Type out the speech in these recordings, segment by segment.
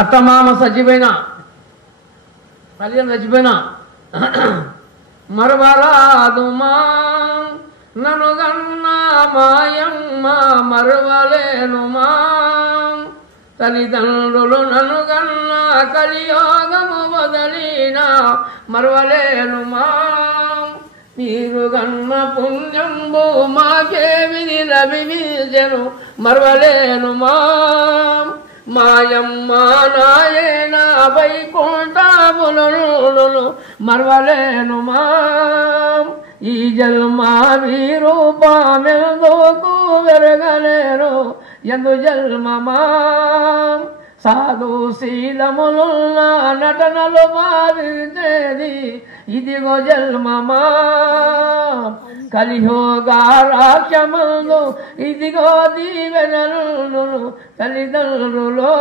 అత్తమామ చచ్చిపోయినా, తల్లిదండ్రులు చచ్చిపోయినా మరవరాదుమా నన్ను గన్నా మాయమ్మ మరవలేనుమా. తల్లిదండ్రులు నన్ను గన్నా కలియోగము వదలినా మరవలేనుమా. మీరు గన్న పుణ్యంబు మాకేమిది లభించెను మరవలేనుమా. మాయమ్మ నాయన వైకుంఠములను మరవలేనుమా. ఈ జన్మ రూపమెందుకు వెరగలేను ఎందు జన్మమా. సాధుశీలములున్న నటనలు బాధించేది ఇదిగో జన్మమా. కలియోగారాక్షమందు ఇదిగో దీవెనలు తల్లిదండ్రులు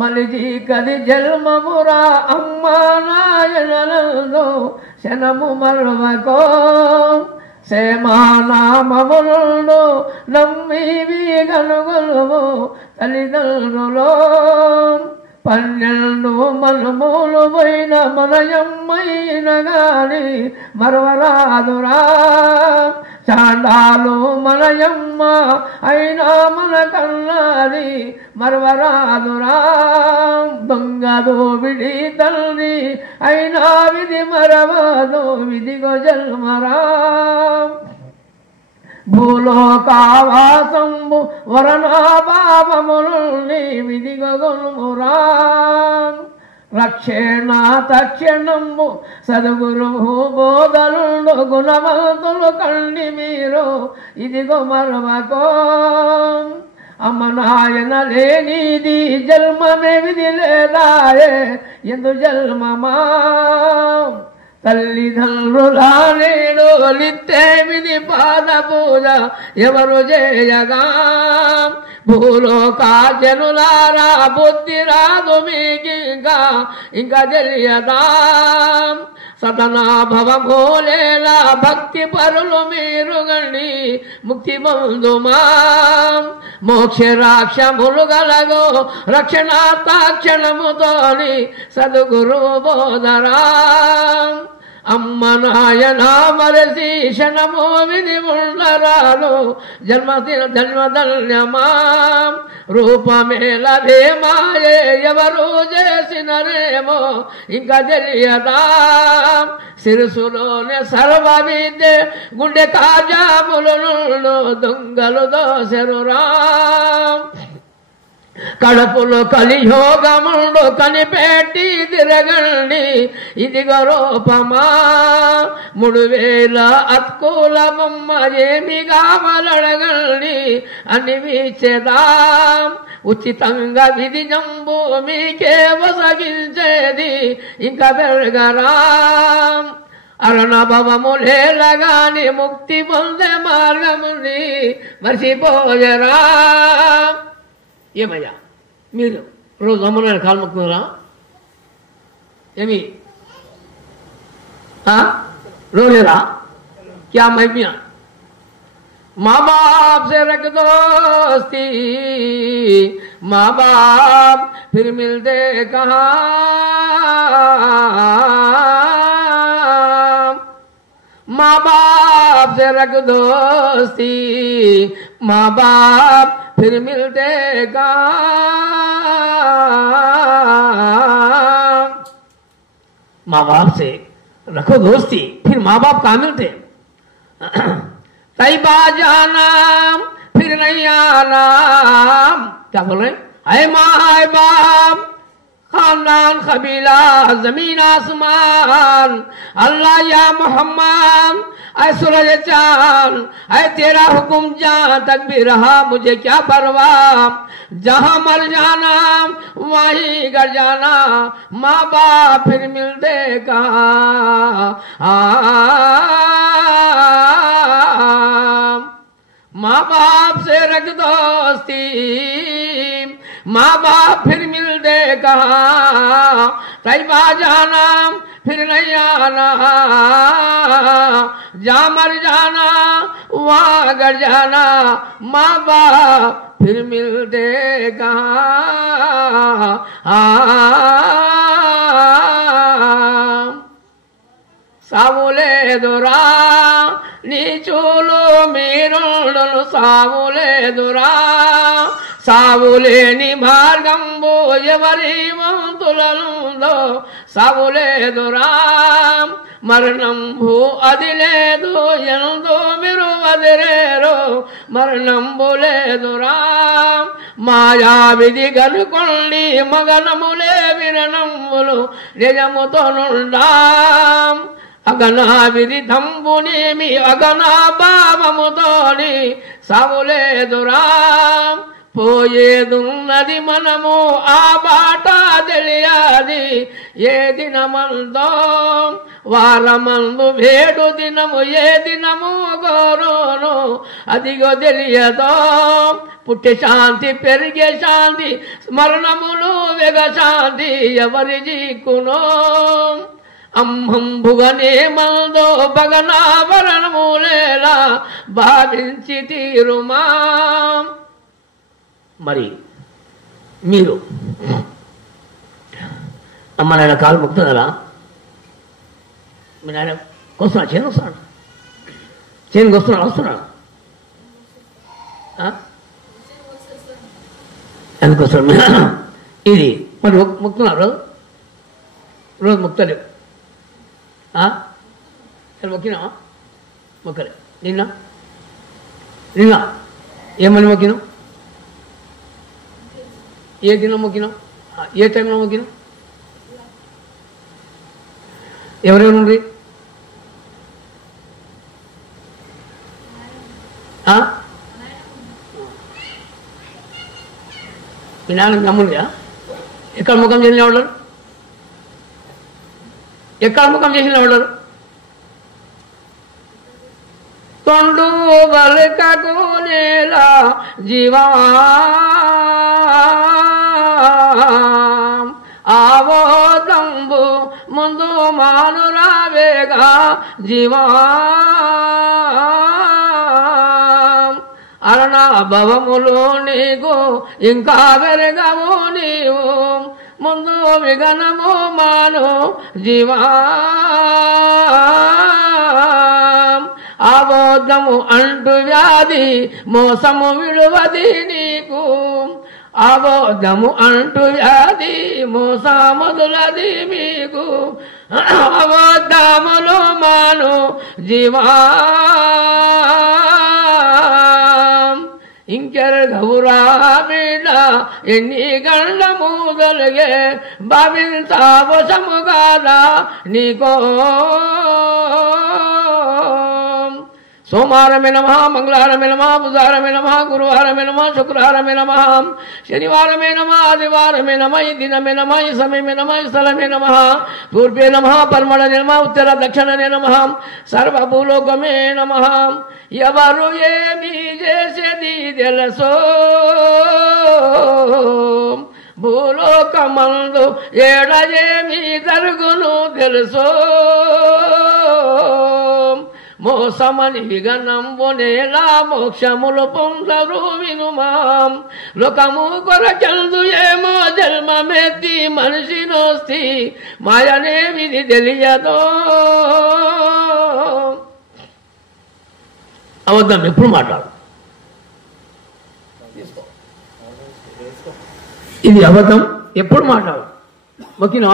మలిజీ కది జన్మమురా అమ్మా నాయనలందు శనము మర్వకో. సేమానామములు నమ్మివి గనుగొలువు తల్లిదండ్రులు. 12 మనుములు పోయిన మనయమ్మైన గాని మరవరాదురా. చాండాలు మనయమ్మ అయినా మన కన్నాది మరవరాదురా. దొంగదు విడి తల్లి అయినా విధి మరవదు విధిగో జన్మరా. భూలోకావాసంబు వరణాభావములుని విధిగొనుమురా. రక్షణ తక్షణంబు సద్గురు బోధలుండు గుణవంతులు కండి మీరు ఇదిగో మరవకో. అమ్మ నాయన లేనిది జన్మమే విధి లేదాయే ఎందు జన్మమా. తల్లిదండ్రులా నేడు నిత్యమిది పాద పూజ ఎవరు చేయగా. భూలోకా జనులారా బుద్ధి రాదు మీకింకా ఇంకా తెలియదా. సదనాభవమూలేలా భక్తి పరులు మీరు గండి ముక్తి పొందుమా. మోక్ష రాక్షములు గలగో రక్షణాతాక్షణముతోని సద్గురు బోధరా. అమ్మ నాయన మరసి క్షణము విధి ఉండరాలు జన్మధన్యమా. రూపమేలదే మాయే ఎవరు చేసినరేమో ఇంకా తెలియదా. శిరసులోనే సర్వ విద్య గుండె కాజాములను దొంగలు దోసెరురా. కడుపులో కలియోగముండు కనిపెట్టి తిరగండి ఇదిగో రూపమా. 3000 అత్కుల బొమ్మ ఏమి కావాలడగండి అని వీచెదా. ఉచితంగా విధి జంబు మీకే వసగించేది ఇంకా పెరగరా. అరుణభవములేలగాని ముక్తి పొందే మార్గముని మర్చిపోయరా. ఏమయ్యా మీరు రోజు అమ్మనాడు కాలు మొక్కున్నారా ఏమి रोलेरा क्या महिमिया माँ बाप से रख दोस्ती माँ बाप फिर मिलते कहाँ माँ बाप से रख दोस्ती माँ बाप फिर मिलते कहाँ माँ बाप से रखो दोस्ती फिर माँ बाप कहाँ मिलते तैबा जाना फिर नहीं आना क्या बोल रहे है माँ है बाप खानदान कबीला जमीन आसमान अल्लाह या मोहम्मद ऐ सूरज चांद ऐ तेरा हुक्म जहाँ तक भी रहा मुझे क्या परवाह जहाँ मर जाना वहीं कर जाना माँ बाप फिर मिलते कहाँ माँ बाप से रख दोस्ती माँ बाप फिर मिलते कहाँ तैबा जाना फिर नहीं आना, जा मर जाना वहाँ अगर जाना, माँ बाप फिर मिलते कहाँ। సావులే దురా నీ చూలు మీరుండును, సావులే దురా సావులేని మార్గంబు ఎవరి వంతులనుందో, సావులే దురా మరణంబు అది లేదు ఎందు మీరు వదిలేరు, మరణంబు లేదురా మాయా విధి గనుకొండి మగనములే విరణంబులు నిజముతో నుండాం, అగనా విధి తంబునేమి అగనా భావముతోని సావులేదురా పోయేదున్నది మనము ఆ బాట తెలియాది, ఏ దినమందో వారమందు వేడు దినము ఏ దినము గోరోను అదిగో తెలియదో, పుట్టే శాంతి పెరిగే శాంతి స్మరణములు వెగ శాంతి ఎవరి జీకునో, అమ్మంబుగనే మందో భగనాభరణములేలా భావించి తీరుమా. మరి మీరు అమ్మ నాయన కాలు ముక్తున్నారా? మీ నాయన వస్తున్నాడు, చేను వస్తున్నాడు, చేనుకి వస్తున్నాడు ఎందుకు వస్తున్నాడు? ఇది మరి ముక్తున్నారు రోజు రోజు ముక్తలేవు, మొక్కినావా? మొక్కలే. నిన్న ఏమని మొక్కినావు? ఏ దినం మొక్కినావు? ఏ టైంలో మొక్కినావు? ఎవరెవరు ఉండ్రి? మీ నాన్న నమ్ముందా? ఎక్కడ ముఖం చేసిన వాళ్ళు? ఎక్కడ ముఖం చేసిన వాళ్ళు? తొండు బలకకు నేల జీవా ఆవోదంబు ముందు మానురావేగా జీవా అరణ భవములు నీకు ఇంకా వెరగవు నీవు ముందు విగనము మాను జీవా ఆబోధము అంటు వ్యాధి మోసము విడువది నీకు ఆబోధము అంటు వ్యాధి మోసముదులది మీకు ఆబోధములు మాను జీవా ఇంకెరగవురా బిడ్డ ఎన్ని గండ్ల మూదలుగే భావించావశము కాదా నీకో సోమవారమే నమః మంగళవారమే నమః బుధవారమే నమః గురువారమే నమః శుక్రవారమే నమః శనివారమే నమః ఆదివారమే నమః ఈ దినమే నమః ఈ సమయమే నమః ఈ స్థలమే నమః పూర్వే నమః పరమణనే నమః ఉత్తర దక్షిణనే నమః సర్వభూలోకమే నమః ఎవరు ఏమి చేసేది తెలుసో భూలోకమందు ఏడ ఏమి జరుగును తెలుసో మోసమని విగనంబునేలా మోక్షములు పొందరు వినుమాం లోకము కొరకెందు ఏమో జన్మమెత్తి మనిషి నోస్తి మాయనేమిది తెలియదో. అబద్ధం ఎప్పుడు మాట్లాడు, ఇది అబద్ధం ఎప్పుడు మాట్లాడు. ఓకేనా?